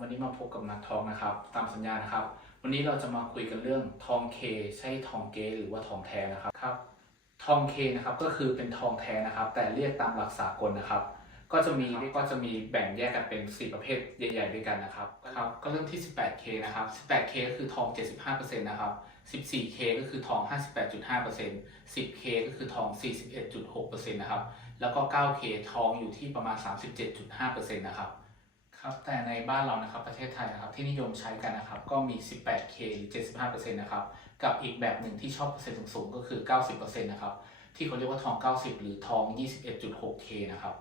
วันนี้มาพบกับนักทองนะครับ ตามสัญญานะครับ วันนี้เราจะมาคุยกันเรื่องทองเค ใช่ทองเกหรือว่าทองแท้นะครับครับ ทองเคนะครับก็คือเป็นทองแท้นะครับ แต่เรียกตามหลักสากลนะครับ ก็จะมีก็จะมีแบ่งแยกกันเป็น 4 ประเภทใหญ่ ๆ ด้วยกันนะครับครับก็เริ่มที่ 18K นะครับ 18K ก็คือทอง 75%นะครับ 14K ก็คือทอง 58.5% 10K ก็คือทอง 41.6%นะครับแล้วก็ 9K ทองอยู่ที่ประมาณ 37.5%นะครับ ครับแต่ในบ้านเรานะครับประเทศไทยนะครับที่นิยมใช้กันนะครับก็มี 18K หรือ 75%นะครับกับอีกแบบหนึ่งที่ชอบเปอร์เซ็นต์สูงๆก็คือ 90%นะครับที่เขาเรียกว่าทอง 90 หรือทอง 21.6K นะครับ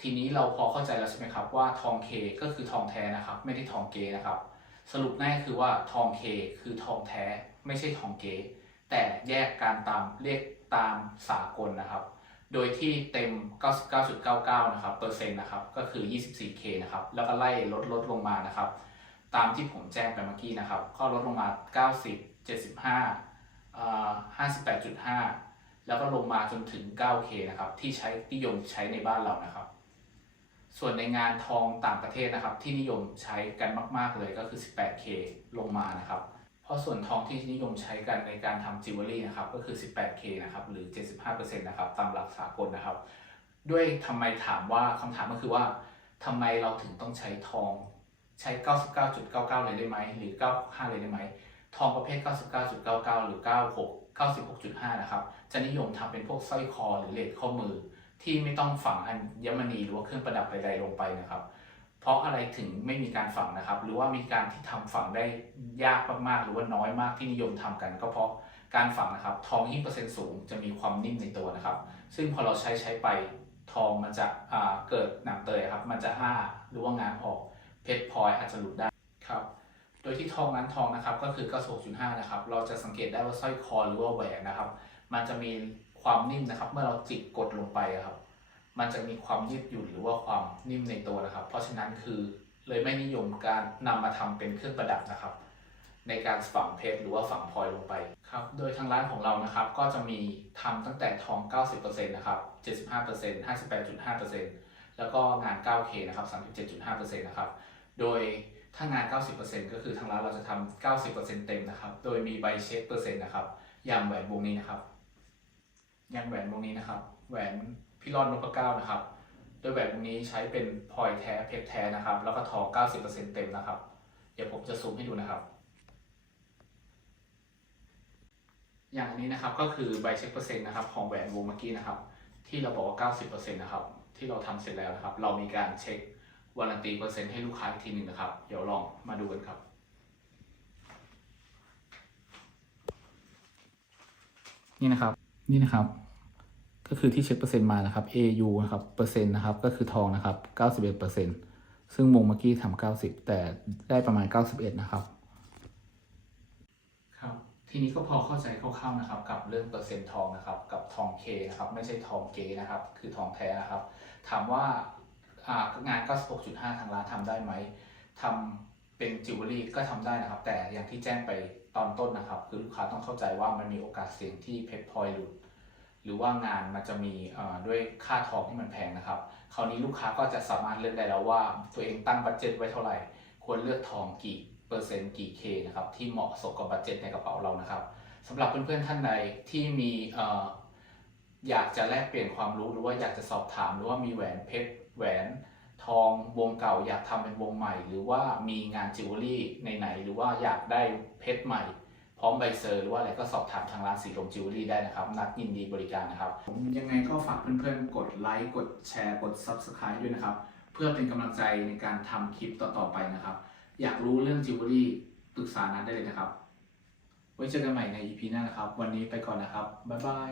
ทีนี้เราพอเข้าใจแล้วใช่ไหมครับว่าทอง K ก็คือทองแท้นะครับไม่ได้ทองเกนะครับสรุปง่ายคือว่าทอง K คือทองแท้ไม่ใช่ทองเกแต่แยกการตามเรียกตามสากลนะครับ โดยที่เต็ม 99.99 นะครับเปอร์เซ็นต์นะครับก็คือ 24K นะครับแล้วก็ไล่ลดลดลงมานะครับ ตามที่ผมแจ้งไปเมื่อกี้นะครับ ก็ลดลงมา 90 75อ่า58.5 แล้วก็ลงมาจนถึง 9K นะครับที่ใช้นิยมใช้ในบ้านเรานะครับ ส่วนในงานทองต่างประเทศนะครับ ที่นิยมใช้กันมาก ๆ เลยก็คือ 18K ลงมานะครับ ราะส่วนทองที่นิยมใช้กันในการทำจิวเวลรี่นะครับก็คือ 18K นะครับหรือ 75%นะครับตามหลักสากลนะครับ ด้วยทำไมถามว่าคำถามก็คือว่าทำไมเราถึงต้องใช้ทองใช้ 99.99 เลยได้ไหมหรือ 95 เลยได้ไหมทองประเภท 99.99 หรือ 96 96.5 นะครับ จะนิยมทำเป็นพวกสร้อยคอหรือเลสข้อมือ ที่ไม่ต้องฝังอัญมณีหรือว่าเครื่องประดับใดๆลงไปนะครับ เพราะอะไรถึงไม่มีการฝังนะครับ หรือว่ามีการที่ทำฝังได้ยากมากๆ หรือว่าน้อยมากที่นิยมทำกัน ก็เพราะการฝังนะครับ ทองยิ่งเปอร์เซ็นต์สูงจะมีความนิ่มในตัวนะครับ ซึ่งพอเราใช้ใช้ไปทองมันจะเกิดหนังเตยครับ มันจะห้าหรือว่างานออกเพชรพลอยอาจจะหลุดได้ครับโดยที่ทองนั้นทองนะครับก็คือ96.5นะครับ เราจะสังเกตได้ว่าสร้อยคอหรือว่าแหวนนะครับ มันจะมีความนิ่มนะครับ เมื่อเราจิกกดลงไปครับ มันจะมีความยืดหยุ่นหรือว่าความนิ่มในตัวนะครับ เพราะฉะนั้นคือเลยไม่นิยมการนำมาทำเป็นเครื่องประดับนะครับ ในการฝังเพชรหรือว่าฝังพลอยลงไปครับ โดยทางร้านของเรานะครับ ก็จะมีทำตั้งแต่ทอง 90%นะครับ 75% 58.5%แล้วก็งาน 9K นะครับ 37.5%นะครับ โดยถ้างาน 90%ก็คือทางร้านเราจะทำ90%เต็มนะครับ โดยมีใบเช็คเปอร์เซ็นต์นะครับ อย่างแหวนวงนี้นะครับ อย่างแหวนวงนี้นะครับ แหวน พิรอนนพเก้านะครับโดยแหวนวงนี้ใช้เป็นพลอยแท้เพชรแท้นะครับ แล้วก็ทอง 90%เต็มนะครับ เดี๋ยวผมจะซูมให้ดูนะครับ อย่างนี้นะครับก็คือใบเช็คเปอร์เซ็นต์นะครับของแหวนวงเมื่อกี้นะครับ ที่เราบอกว่า 90%นะครับที่เราทำเสร็จแล้วนะครับ เรามีการเช็ควารันตีเปอร์เซ็นต์ให้ลูกค้าอีกทีหนึ่งนะครับ เดี๋ยวลองมาดูกันครับนี่นะครับ นี่นะครับ ก็คือที่เช็คเปอร์เซ็นต์มานะครับ AU นะครับเปอร์เซ็นต์นะครับ ก็คือทองนะครับ 91เปอร์เซ็นต์ซึ่งวงเมื่อกี้ทำ90 แต่ได้ประมาณ 91 นะครับ ครับ ทีนี้ก็พอเข้าใจคร่าวๆนะครับ กับเรื่องเปอร์เซ็นต์ทองนะครับ กับทองเคนะครับ ไม่ใช่ทองเกนะครับ คือทองแท้นะครับ ถามว่าอ่างาน 96.5 ทางร้านทำได้ไหมทำเป็นจิวเวลรี่ก็ทำได้นะครับ แต่อย่างที่แจ้งไปตอนต้นนะครับ คือลูกค้าต้องเข้าใจว่ามันมีโอกาสเสี่ยงที่เพชรพลอยหลุด หรือว่างานมันจะมีด้วยค่าทองที่มันแพงนะครับ คราวนี้ลูกค้าก็จะสามารถเลือกได้แล้วว่าตัวเองตั้งบัตเจ็ตไว้เท่าไหร่ ควรเลือกทองกี่เปอร์เซ็นต์กี่เคนะครับที่เหมาะสมกับบัตเจ็ตในกระเป๋าเรานะครับสำหรับเพื่อนๆท่านใดที่มีออยากจะแลกเปลี่ยนความรู้หรือว่าอยากจะสอบถาม หรือว่ามีแหวนเพชรแหวนทองวงเก่าอยากทำเป็นวงใหม่ หรือว่ามีงานจิวเวลรี่ไหนๆหรือว่าอยากได้เพชรใหม่ พร้อมใบเซอร์หรือว่าอะไรก็สอบถามทางร้านสีลมจิวเวลรี่ได้นะครับ นัดยินดีบริการนะครับ ผมยังไงก็ฝากเพื่อนๆ กดไลค์ กดแชร์ กด Subscribe ด้วยนะครับ เพื่อเป็นกำลังใจในการทำคลิปต่อๆไปนะครับ อยากรู้เรื่องจิวเวลรี่ปรึกษานัดได้เลยนะครับ ไว้เจอกันใหม่ใน EP หน้านะครับ วันนี้ไปก่อนนะครับ บ๊ายบาย